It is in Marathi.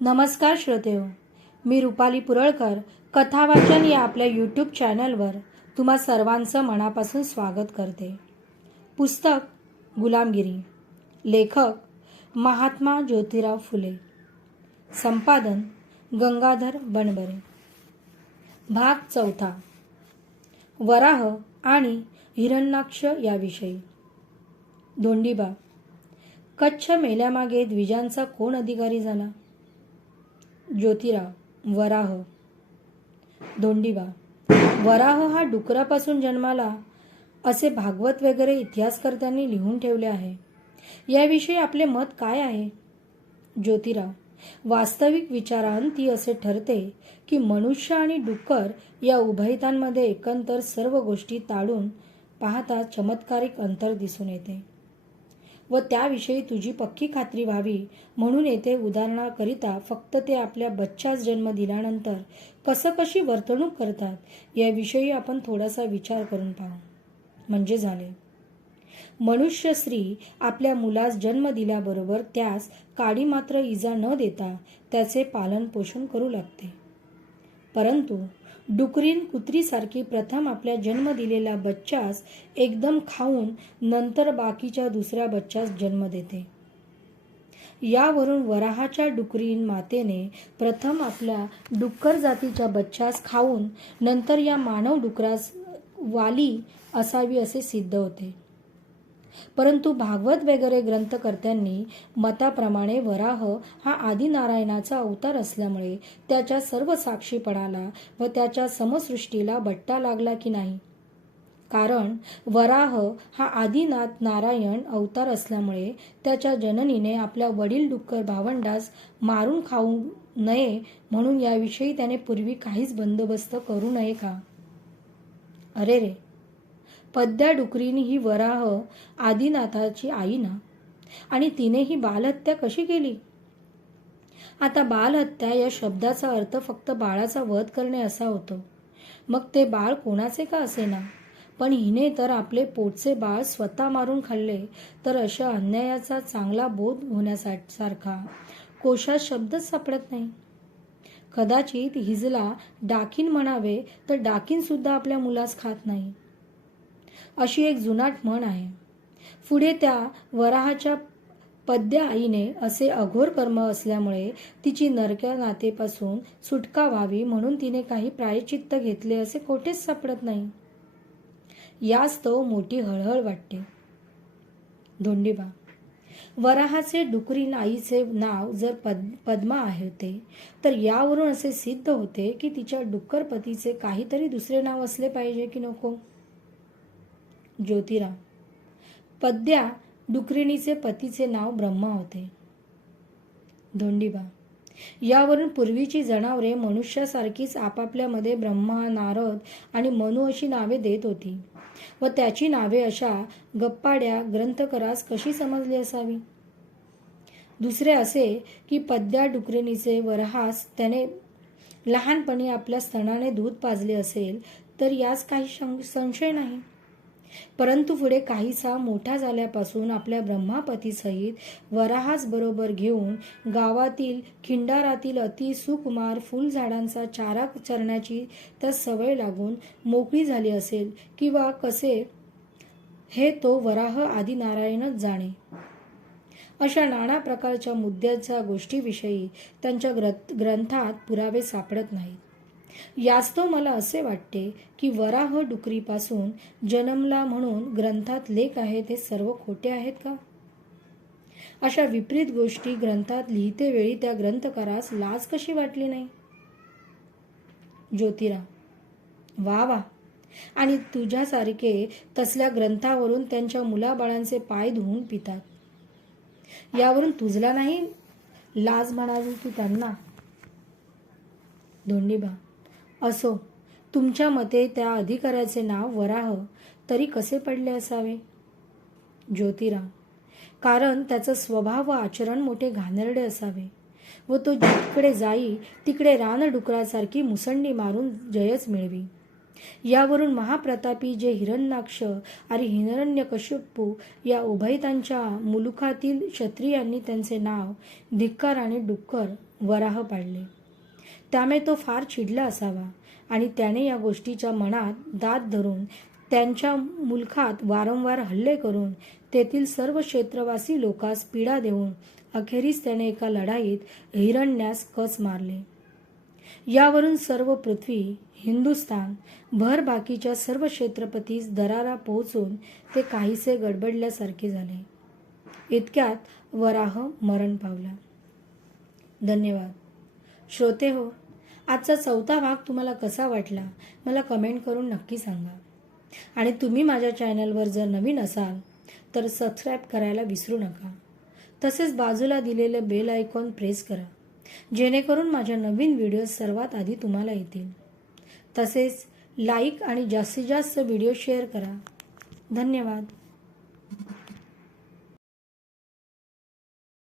नमस्कार श्रोतेहो मी रुपाली पुरळकर कथावाचन या आपल्या यूट्यूब चॅनलवर तुम्हा सर्वांचं मनापासून स्वागत करते. पुस्तक गुलामगिरी. लेखक महात्मा ज्योतिराव फुले. संपादन गंगाधर बनबरे. भाग चौथा. वराह आणि हिरण्याक्ष याविषयी. धोंडीबा कच्छ मेल्यामागे द्विजांचा कोण अधिकारी झाला? ज्योतिराव वराह. धोंडीबा वराह हा डुकरापासून जन्माला असे भागवत वगैरे इतिहासकर्त्यांनी लिहून ठेवले आहे. याविषयी आपले मत काय आहे? ज्योतिराव वास्तविक विचारांती असे ठरते की मनुष्य आणि डुक्कर या उभयतांमध्ये एकंदर सर्व गोष्टी ताडून पाहता चमत्कारिक अंतर दिसून येते. व त्याविषयी तुझी पक्की खात्री व्हावी. म्हणून येथे उदाहरणाकरिता फक्त ते आपल्या बच्चास जन्म दिल्यानंतर कसं कशी वर्तणूक करतात याविषयी आपण थोडासा विचार करून पाहू. म्हणजे झाले. मनुष्य स्त्री आपल्या मुलास जन्म दिल्याबरोबर त्यास काडी मात्र इजा न देता त्याचे पालन पोषण करू लागते. परंतु डुकरीन कुत्रीसारखी प्रथम आपल्या जन्म दिलेल्या बच्चास एकदम खाऊन नंतर बाकीच्या दुसऱ्या बच्चास जन्म देते. यावरून वराहाच्या डुकरीन मातेने प्रथम आपल्या डुक्कर जातीच्या बच्चास खाऊन नंतर या मानव डुकरास वाली असावी असे सिद्ध होते. परंतु भागवत वगैरे ग्रंथकर्त्यांनी मताप्रमाणे वराह हा आदिनारायणाचा अवतार असल्यामुळे त्याच्या सर्व साक्षीपणाला व त्याच्या समसृष्टीला बट्टा लागला की नाही? कारण वराह हा आदिनाथ नारायण अवतार असल्यामुळे त्याच्या जननीने आपल्या वडील डुक्कर भावंडास मारून खाऊ नये म्हणून याविषयी त्याने पूर्वी काहीच बंदोबस्त करू नये का? अरे रे पद्या डुकरीनी ही वराह आदिनाथाची आई ना आणि तिने ही बालहत्या कशी केली? आता बालहत्या या शब्दाचा अर्थ फक्त बाळाचा वध करणे असा होतो. मग ते बाळ कोणाचे का असेना? पण हिने तर आपले पोटचे बाळ स्वतः मारून खाल्ले तर अशा अन्यायाचा चांगला बोध होण्यासारखा कोशात शब्दच सापडत नाही. कदाचित हिजला डाकीन म्हणावे तर डाकीनसुद्धा आपल्या मुलास खात नाही. अशी एक जुनाट म्हण आहे. पुढे त्या वराहाच्या पद्य आईने असे अघोर कर्म असल्यामुळे तिची नरक्या नातेपासून सुटका व्हावी म्हणून तिने काही प्रायचित्त घेतले असे कोठेच सापडत नाही. यास्तव मोठी हळहळ वाटते. धोंडीबा वराहाचे डुकरीन आईचे नाव जर पद पद्मा आहे होते तर यावरून असे सिद्ध होते की तिच्या डुक्कर पतीचे काहीतरी दुसरे नाव असले पाहिजे की नको? ज्योतिराव. पद्या डुकरिणीचे पतीचे नाव ब्रह्मा होते. धोंडीबा. यावरून पूर्वीची जनावरे मनुष्यासारखीच आपापल्यामध्ये ब्रह्मा नारद आणि मनु अशी नावे देत होती. व त्याची नावे अशा गप्पाड्या ग्रंथकरास कशी समजली असावी? दुसरे असे की पद्या डुकरिणीचे वरहास त्याने लहानपणी आपल्या स्तनाने दूध पाजले असेल तर यास काही संशय नाही. परंतु पुढे काहीसा मोठा झाल्यापासून आपल्या ब्रह्मापतीसहित वराहास बरोबर घेऊन गावातील खिंडारातील अति सुकुमार फुलझाडांचा चारा चरण्याची त्या सवय लागून मोकळी झाली असेल किंवा कसे हे तो वराह आदिनारायणच जाणे. अशा नाना प्रकारच्या मुद्द्याच्या गोष्टीविषयी त्यांच्या ग्रंथात पुरावे सापडत नाहीत. यास्तव मला असे वाटते की वराह डुकरीपासून जन्मला म्हणून ग्रंथात लेख आहेत हे सर्व खोटे आहेत का? अशा विपरीत गोष्टी ग्रंथात लिहिते वेळी त्या ग्रंथकारास लाज कशी वाटली नाही? ज्योतिराव वा वा. आणि तुझ्यासारखे तसल्या ग्रंथावरून त्यांच्या मुलाबाळांचे पाय धुवून पितात. यावरून तुझला नाही? लाज म्हणावी की त्यांना? धोंडीबा असो तुमच्या मते त्या अधिकाऱ्याचे नाव वराह तरी कसे पडले असावे? ज्योतिराम कारण त्याचा स्वभाव व आचरण मोठे घाणेरडे असावे व तो जिकडे जाई तिकडे रानडुकरासारखी मुसंडी मारून जयच मिळवी. यावरून महाप्रतापी जे हिरण्याक्ष आणि हिरण्यकश्यपू या उभयतांच्या मुलुखातील क्षत्रियांनी त्यांचे नाव धिक्कार आणि डुक्कर वराह पाडले. त्यामुळे तो फार चिडला असावा. आणि त्याने या गोष्टीच्या मनात दात धरून त्यांच्या मुलखात वारंवार हल्ले करून तेथील सर्व क्षेत्रवासी लोकांस पीडा देऊन अखेरीस त्याने एका लढाईत हिरण्यास कस मारले. यावरून सर्व पृथ्वी हिंदुस्तान भर बाकीच्या सर्व क्षेत्रपतीस दरारा पोहोचून ते काहीसे गडबडल्यासारखे झाले. इतक्यात वराह मरण पावला. धन्यवाद. श्रोते हो आजचा चौथा भाग तुम्हाला कसा वाटला? मला कमेंट करून नक्की सांगा. आणि तुम्ही माझ्या चॅनलवर जर नवीन असाल तर सबस्क्राईब करायला विसरू नका. तसेच बाजूला दिलेले बेल आयकॉन प्रेस करा. जेणेकरून माझ्या नवीन व्हिडिओ सर्वात आधी तुम्हाला येतील. तसेच लाईक आणि जास्तीत जास्त व्हिडिओ शेअर करा. धन्यवाद.